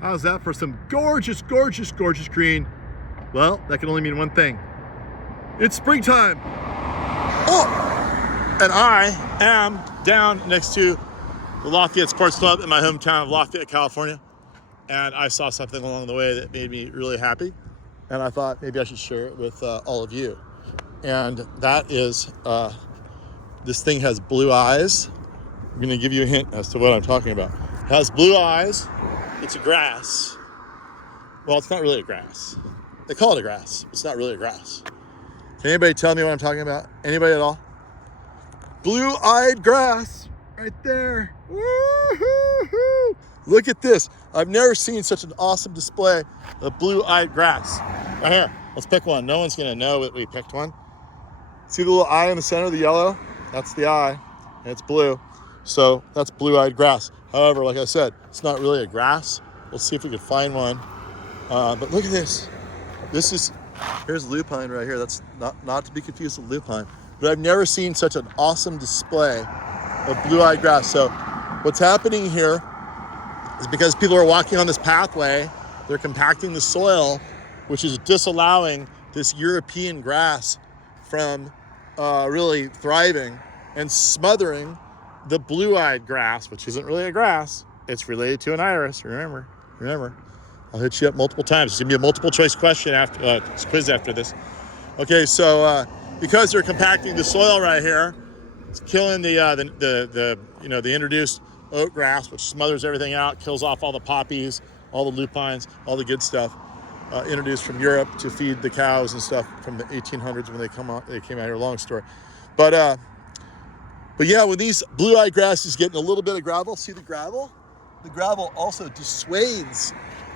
How's that for some gorgeous, gorgeous, gorgeous green? Well, that can only mean one thing. It's springtime. Oh, and I am down next to the Lafayette Sports Club in my hometown of Lafayette, California. And I saw something along the way that made me really happy. And I thought maybe I should share it with all of you. And that is, this thing has blue eyes. I'm gonna give you a hint as to what I'm talking about. It has blue eyes. It's a grass. Well, it's not really a grass. They call it a grass. It's not really a grass. Can anybody tell me what I'm talking about? Anybody at all? Blue-eyed grass right there. Woo-hoo-hoo. Look at this. I've never seen such an awesome display of blue-eyed grass. Right here, let's pick one. No one's gonna know that we picked one. See the little eye in the center, the yellow? That's the eye, and it's blue. So that's blue-eyed grass. However, like I said, it's not really a grass. We'll see if we can find one. But look at this. Here's lupine right here. That's not to be confused with lupine. But I've never seen such an awesome display of blue-eyed grass. So what's happening here is because people are walking on this pathway, they're compacting the soil, which is disallowing this European grass from really thriving and smothering the blue-eyed grass, which isn't really a grass. It's related to an iris, remember. I'll hit you up multiple times. It's gonna be a multiple choice question after quiz after this. Okay, so because they're compacting the soil right here, it's killing the introduced oat grass, which smothers everything out, kills off all the poppies, all the lupines, all the good stuff introduced from Europe to feed the cows and stuff from the 1800s when they came out here. Long story, but yeah, when these blue-eyed grass is getting a little bit of gravel, see the gravel? The gravel also dissuades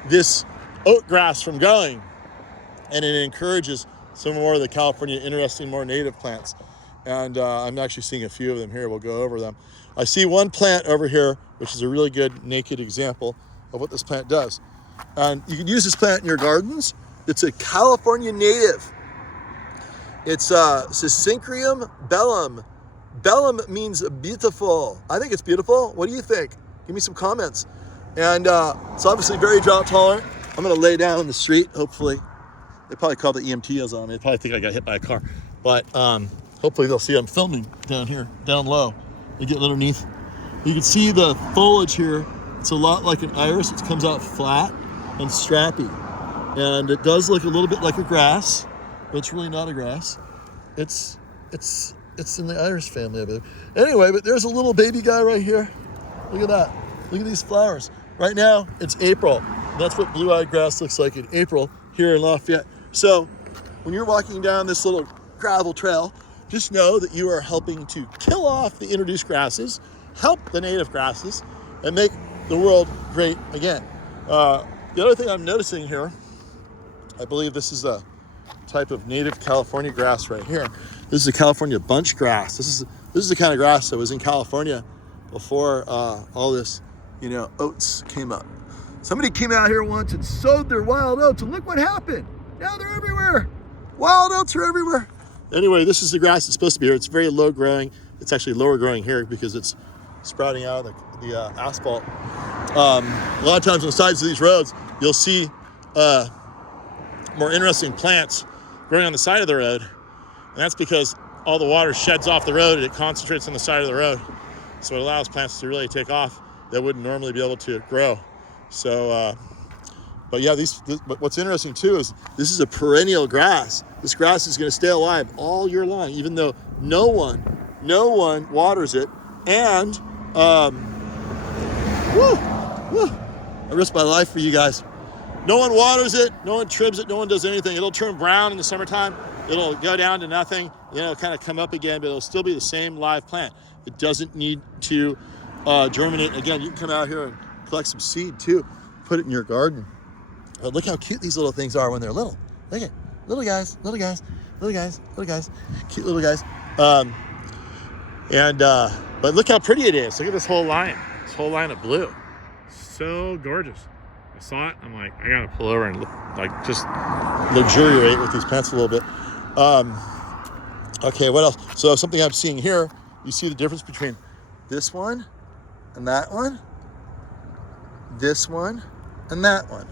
this oat grass from going, and it encourages some more of the California interesting, more native plants. And I'm actually seeing a few of them here. We'll go over them. I see one plant over here, which is a really good naked example of what this plant does. And you can use this plant in your gardens. It's a California native. It's Sisyrinchium bellum. Bellum means beautiful. I think it's beautiful. What do you think? Give me some comments. And it's obviously very drought tolerant. I'm gonna lay down in the street, hopefully. They probably call the EMTs on me. They probably think I got hit by a car. But hopefully they'll see I'm filming down here, down low. You get underneath. You can see the foliage here. It's a lot like an iris. It comes out flat and strappy. And it does look a little bit like a grass, but it's really not a grass. It's in the iris family, I believe. Anyway, but there's a little baby guy right here. Look at that. Look at these flowers. Right now, it's April. That's what blue-eyed grass looks like in April here in Lafayette. So when you're walking down this little gravel trail, just know that you are helping to kill off the introduced grasses, help the native grasses, and make the world great again. The other thing I'm noticing here, I believe this is a type of native California grass right here. This is a California bunch grass. This is the kind of grass that was in California before all this, oats came up. Somebody came out here once and sowed their wild oats, and look what happened. Now they're everywhere. Wild oats are everywhere. Anyway, this is the grass that's supposed to be here. It's very low growing. It's actually lower growing here because it's sprouting out of the asphalt. A lot of times on the sides of these roads, you'll see more interesting plants growing on the side of the road. And that's because all the water sheds off the road and it concentrates on the side of the road. So it allows plants to really take off that wouldn't normally be able to grow. So, but yeah, what's interesting too is this is a perennial grass. This grass is gonna stay alive all year long, even though no one waters it. And, I risk my life for you guys. No one waters it, no one trims it, no one does anything. It'll turn brown in the summertime. It'll go down to nothing, then it'll kind of come up again, but it'll still be the same live plant. It doesn't need to germinate. Again, you can come out here and collect some seed too, put it in your garden. But look how cute these little things are when they're little. Look at little guys, cute little guys. But look how pretty it is. Look at this whole line of blue. So gorgeous. I saw it, I'm like, I gotta pull over and just luxuriate with these plants a little bit. Okay, what else? So something I'm seeing here, you see the difference between this one and that one, this one and that one.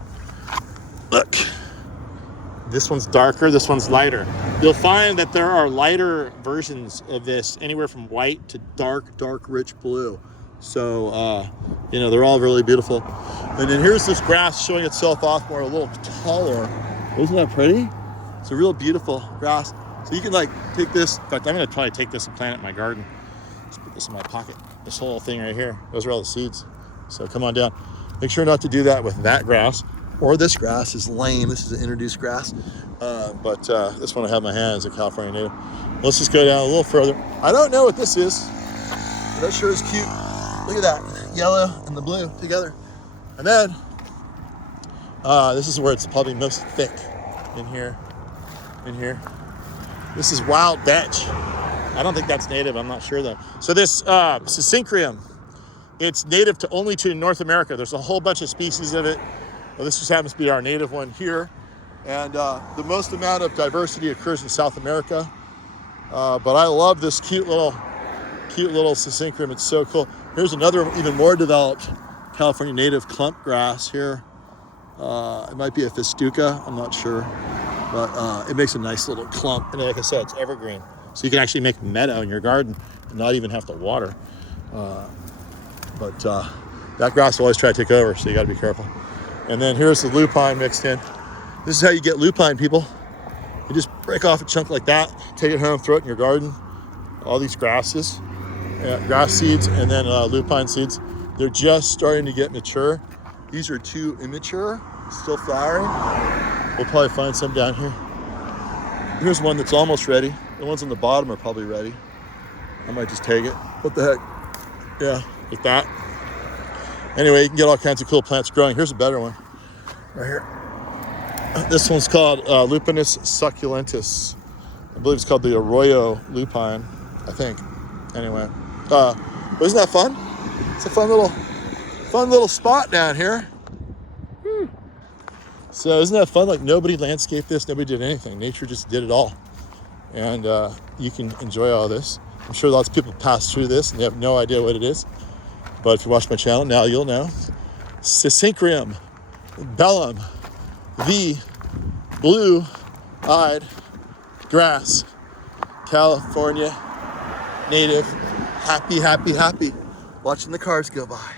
Look, this one's darker, this one's lighter. You'll find that there are lighter versions of this, anywhere from white to dark, dark, rich blue. So, you know, they're all really beautiful. And then here's this grass showing itself off more, a little taller. Isn't that pretty? It's a real beautiful grass. So you can like take this. In fact, I'm gonna probably take this and plant it in my garden. Just put this in my pocket. This whole thing right here. Those are all the seeds. So come on down. Make sure not to do that with that grass, or this grass is lame. This is an introduced grass. But this one I have in my hand is a California native. Let's just go down a little further. I don't know what this is, but that sure is cute. Look at that, yellow and the blue together. And then, this is where it's probably most thick, in here. This is wild vetch. I don't think that's native, I'm not sure though. So this Sisyrinchium, it's native only to North America. There's a whole bunch of species of it. Well, this just happens to be our native one here. And the most amount of diversity occurs in South America. But I love this cute little Sisyrinchium. It's so cool. Here's another even more developed California native clump grass here. It might be a festuca, I'm not sure. But it makes a nice little clump. And like I said, it's evergreen. So you can actually make meadow in your garden and not even have to water. But that grass will always try to take over, so you gotta be careful. And then here's the lupine mixed in. This is how you get lupine, people. You just break off a chunk like that, take it home, throw it in your garden. All these grasses, grass seeds, and then lupine seeds. They're just starting to get mature. These are too immature, still flowering. We'll probably find some down here. Here's one that's almost ready. The ones on the bottom are probably ready. I might just take it. What the heck? Yeah, like that. Anyway, you can get all kinds of cool plants growing. Here's a better one, right here. This one's called Lupinus succulentus. I believe it's called the arroyo lupine, I think. Anyway, but isn't that fun? It's a fun little spot down here. So isn't that fun? Like nobody landscaped this, nobody did anything. Nature just did it all. And you can enjoy all this. I'm sure lots of people pass through this and they have no idea what it is. But if you watch my channel, now you'll know. Sisyrinchium, bellum, the blue-eyed grass, California native, happy, happy, happy, watching the cars go by.